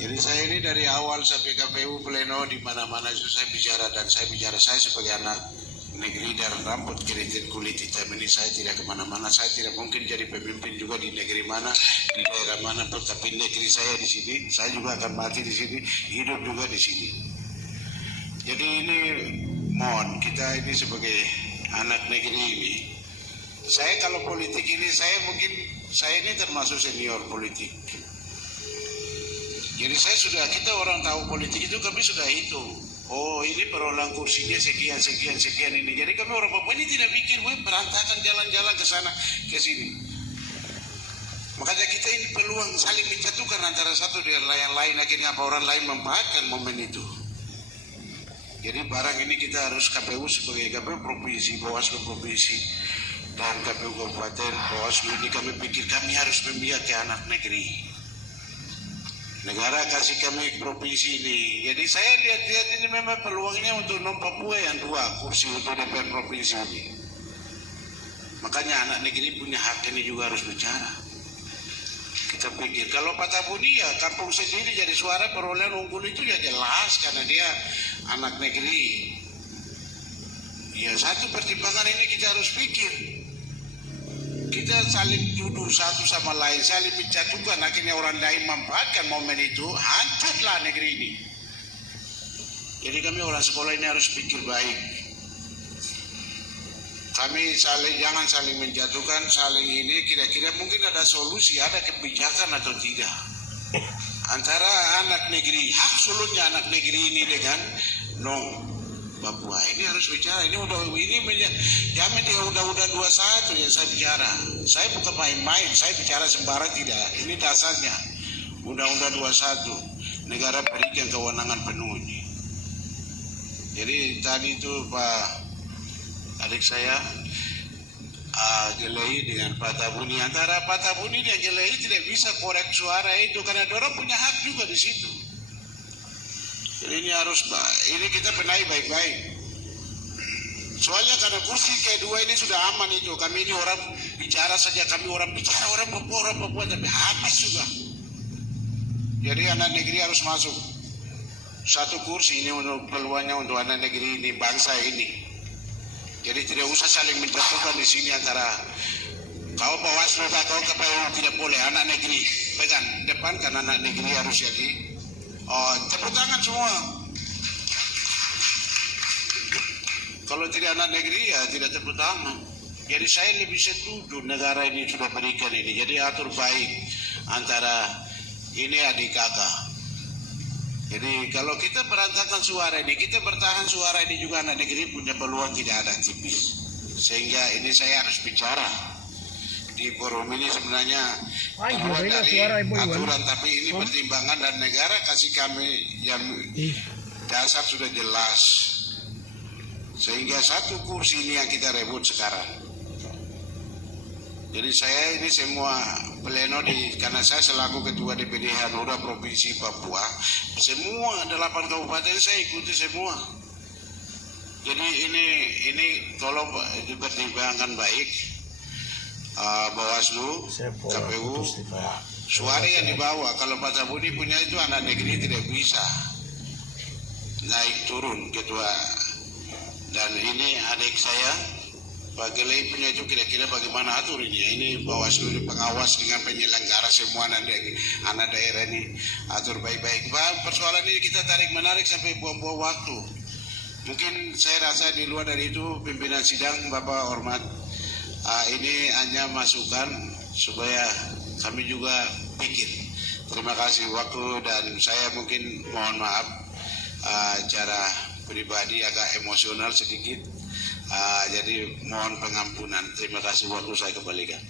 Jadi saya ini dari awal sampai KPU pleno di mana-mana itu saya bicara, dan saya bicara saya sebagai anak negeri dan rambut keriting kulit hitam ini, saya tidak kemana-mana, saya tidak mungkin jadi pemimpin juga di negeri mana, di daerah mana, tapi negeri saya di sini, saya juga akan mati di sini, hidup juga di sini. Jadi ini mohon kita ini sebagai anak negeri ini, saya kalau politik ini saya ini termasuk senior politik. Jadi kita orang tahu politik itu, kami sudah hitung. Oh, ini perolehan kursinya sekian ini. Jadi kami orang Papua ini tidak pikir, berantakan jalan-jalan ke sana ke sini. Makanya kita ini peluang saling menjatuhkan antara satu dengan yang lain, akhirnya apa orang lain memanfaatkan momen itu. Jadi barang ini kita harus KPU sebagai KPU provinsi, Bawaslu provinsi, dan KPU kabupaten, Bawaslu ini kami pikir kami harus memihak ke anak negeri. Negara kasih kami provinsi ini. Jadi saya lihat ini memang peluangnya untuk non Papua yang 2 kursi untuk DPR provinsi ini. Makanya anak negeri punya hak ini juga harus bicara. Kita pikir kalau Patapuni ya kampung sendiri jadi suara perolehan unggul itu ya jelas karena dia anak negeri. Ya satu pertimbangan ini kita harus pikir. Kita saling tuduh satu sama lain, saling menjatuhkan, akhirnya orang lain memanfaatkan momen itu, hancurlah negeri ini. Jadi kami orang sekolah ini harus pikir baik. Kami jangan saling menjatuhkan, saling ini kira-kira mungkin ada solusi, ada kebijakan atau tidak. Antara anak negeri, hak sulutnya anak negeri ini dengan non Papua ini harus bicara. Ini jamin di Undang-Undang 21 yang saya bicara. Saya bukan main-main, saya bicara sembarang tidak. Ini dasarnya Undang-Undang 21. Negara berikan kewenangan penuh ini. Jadi tadi itu Pak adik saya Gelei dengan Pak Tabuni. Antara Pak Tabuni dan Gelei tidak bisa korek suara itu karena orang punya hak juga di situ. Jadi ini harus, ini kita benahi baik-baik. Soalnya karena kursi kedua ini sudah aman itu. Kami ini orang bicara saja, kami orang bicara, orang Papua, tapi habis juga. Jadi anak negeri harus masuk. 1 kursi ini untuk peluangnya untuk anak negeri ini, bangsa ini. Jadi tidak usah saling menjatuhkan di sini antara kau Bawaslu atau KPU tidak boleh, anak negeri pegang depan kan anak negeri harus jadi. Oh, tepuk tangan semua. Kalau tidak anak negeri ya tidak tepuk tangan. Jadi saya lebih setuju negara ini sudah berikan ini. Jadi atur baik antara ini adik kakak. Jadi kalau kita berantakan suara ini, kita bertahan suara ini juga anak negeri punya peluang tidak ada tipis. Sehingga ini saya harus bicara. Di forum ini sebenarnya keluar dari aturan, tapi ini pertimbangan dan negara kasih kami yang dasar sudah jelas, sehingga 1 kursi ini yang kita rebut sekarang. Jadi saya ini semua pleno karena saya selaku ketua DPD Hanura Provinsi Papua, semua 8 kabupaten saya ikuti semua. Jadi ini tolong dipertimbangkan baik. Bawaslu, KPU, suara yang dibawa. Kalau Pak Tabuni punya itu anak negeri tidak bisa naik turun ketua. Dan ini adik saya, Pak Gelei punya itu kira-kira bagaimana atur ini. Ini Bawaslu ini pengawas dengan penyelenggara semua anak daerah ini atur baik-baik. Persoalan ini kita tarik menarik sampai buang-buang waktu. Mungkin saya rasa di luar dari itu pimpinan sidang Bapak hormat. Ini hanya masukan supaya kami juga pikir. Terima kasih waktu dan saya mungkin mohon maaf cara pribadi agak emosional sedikit. Jadi mohon pengampunan. Terima kasih waktu saya kembalikan.